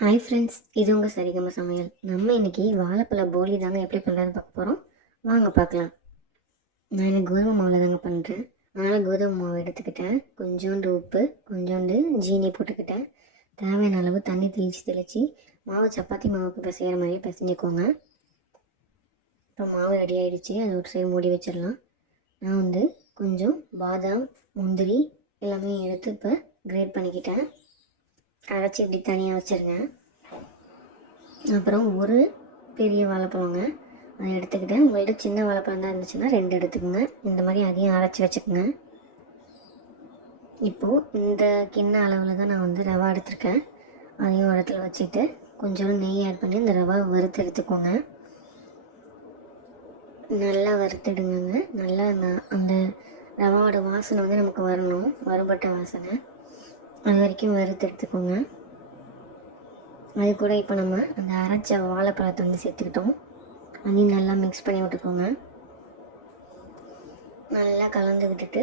Hi friends இது உங்கள் சரிகம சமையல். நம்ம இன்னைக்கு வாழைப்பழ போலி தாங்க எப்படி பண்ணுறதுன்னு பார்க்க போகிறோம் வாங்க பார்க்கலாம். நான் எனக்கு கோதுமை மாவில் தாங்க பண்ணுறேன் அதனால் கோதுமை மாவு எடுத்துக்கிட்டேன். கொஞ்சோண்டு உப்பு கொஞ்சோண்டு ஜீனி போட்டுக்கிட்டேன். தேவையான அளவு தண்ணி தெளித்து தெளித்து மாவு சப்பாத்தி மாவுக்கு பிசைகிற மாதிரியே பிசைஞ்சுக்கோங்க. இப்போ மாவு ரெடி ஆகிடுச்சு அதை ஒரு சைடு மூடி வச்சிடலாம். நான் வந்து கொஞ்சம் பாதாம் முந்திரி எல்லாமே எடுத்து இப்போ கிரேட் பண்ணிக்கிட்டேன். அரைச்சி இப்படி தனியாக வச்சுருங்க அப்புறம் ஒரு பெரிய வாழைப்பழங்க. அதை எடுத்துக்கிட்டேன். உங்கள்கிட்ட சின்ன வாழைப்பழம் தான் இருந்துச்சுன்னா ரெண்டு எடுத்துக்கோங்க. இந்த மாதிரி அதையும் அரைச்சி வச்சுக்கோங்க. இப்போது இந்த கிண்ண அளவில் தான் நான் வந்து ரவா எடுத்திருக்கேன். அதையும் இடத்துல வச்சுட்டு கொஞ்சோண்டு நெய் ஆட் பண்ணி இந்த ரவா வறுத்து எடுத்துக்கோங்க. நல்லா வறுத்துடுங்க நல்லா அந்த அந்த ரவாவோட வாசனை வந்து நமக்கு வரணும். வறுபட்ட வாசனை. அது வரைக்கும் வறுத்து எடுத்துக்கோங்க. அது கூட இப்போ நம்ம அந்த அரைச்ச வாழைப்பழத்தை வந்து சேர்த்துக்கிட்டோம். அதையும் நல்லா மிக்ஸ் பண்ணி விட்டுக்கோங்க. நல்லா கலந்து விட்டுட்டு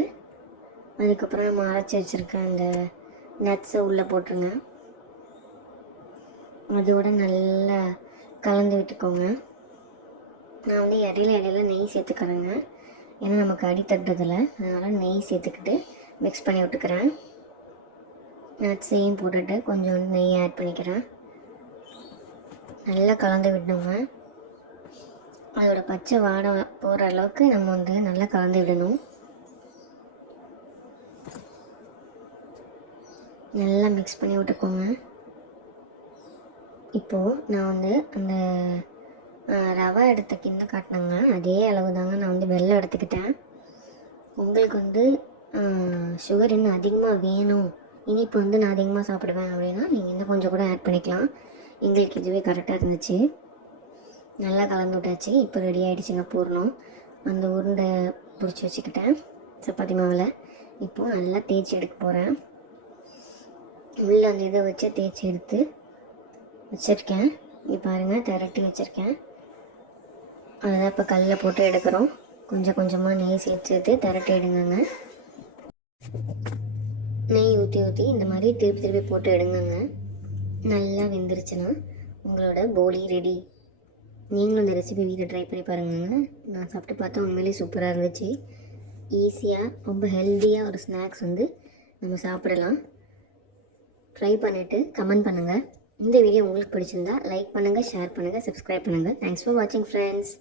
அதுக்கப்புறம் நம்ம அரைச்சி வச்சுருக்க அந்த நட்ஸை உள்ளே போட்டுருங்க. அதோட நல்லா கலந்து விட்டுக்கோங்க. நான் வந்து இடையில இடையில நெய் சேர்த்துக்கிறேங்க. ஏன்னா நமக்கு அடி தட்டுறதில்ல. அதனால் நெய் சேர்த்துக்கிட்டு மிக்ஸ் பண்ணி விட்டுக்கிறேன். நட்ஸையும் போட்டுட்டு கொஞ்சம் நெய் ஆட் பண்ணிக்கிறேன். நல்லா கலந்து விடணுங்க. அதோட பச்சை வாடை போகிற அளவுக்கு நம்ம வந்து நல்லா கலந்து விடணும். நல்லா மிக்ஸ் பண்ணி விட்டுக்கோங்க. இப்போது நான் வந்து அந்த ரவை எடுத்த கிண்ணம் காட்டினாங்க. அதே அளவு தாங்க நான் வந்து வெள்ளம் எடுத்துக்கிட்டேன். உங்களுக்கு வந்து சுகர் இன்னும் அதிகமாக வேணும். இனிப்பு வந்து நான் அதிகமாக சாப்பிடுவேன் அப்படின்னா நீங்கள் இன்னும் கொஞ்சம் கூட ஆட் பண்ணிக்கலாம். எங்களுக்கு இதுவே கரெக்டாக இருந்துச்சு. நல்லா கலந்து விட்டாச்சு. இப்போ ரெடி ஆகிடுச்சுங்க பூர்ணம். அந்த உருண்டை பிடிச்சி வச்சுக்கிட்டேன். சப்பாத்தி மாவில். இப்போது நல்லா தேய்ச்சி எடுக்க போகிறேன் உள்ளே அந்த இதை வச்சு தேய்ச்சி எடுத்து வச்சுருக்கேன். நீ பாருங்கள் திரட்டி வச்சுருக்கேன். அதை இப்போ கல்லில் போட்டு எடுக்கிறோம். கொஞ்சம் கொஞ்சமாக நெய் சேர்த்து சேர்த்து திரட்டி எடுங்கங்க. நெய் ஊற்றி ஊற்றி இந்த மாதிரி திருப்பி திருப்பி போட்டு எடுங்கங்க. நல்லா வெந்துருச்சுன்னா உங்களோட போலி ரெடி நீங்களும் இந்த ரெசிபி வீட்டில் ட்ரை பண்ணி பாருங்கங்க. நான் சாப்பிட்டு பார்த்தா உண்மையிலேயே சூப்பராக இருந்துச்சு. ஈஸியாக ரொம்ப ஹெல்த்தியாக ஒரு ஸ்நாக்ஸ் வந்து நம்ம சாப்பிடலாம். ட்ரை பண்ணிவிட்டு கமெண்ட் பண்ணுங்கள் இந்த வீடியோ உங்களுக்கு பிடிச்சிருந்தா லைக் பண்ணுங்கள் ஷேர் பண்ணுங்கள் சப்ஸ்கிரைப் பண்ணுங்கள் தேங்க்ஸ் ஃபார் வாட்சிங் ஃப்ரெண்ட்ஸ்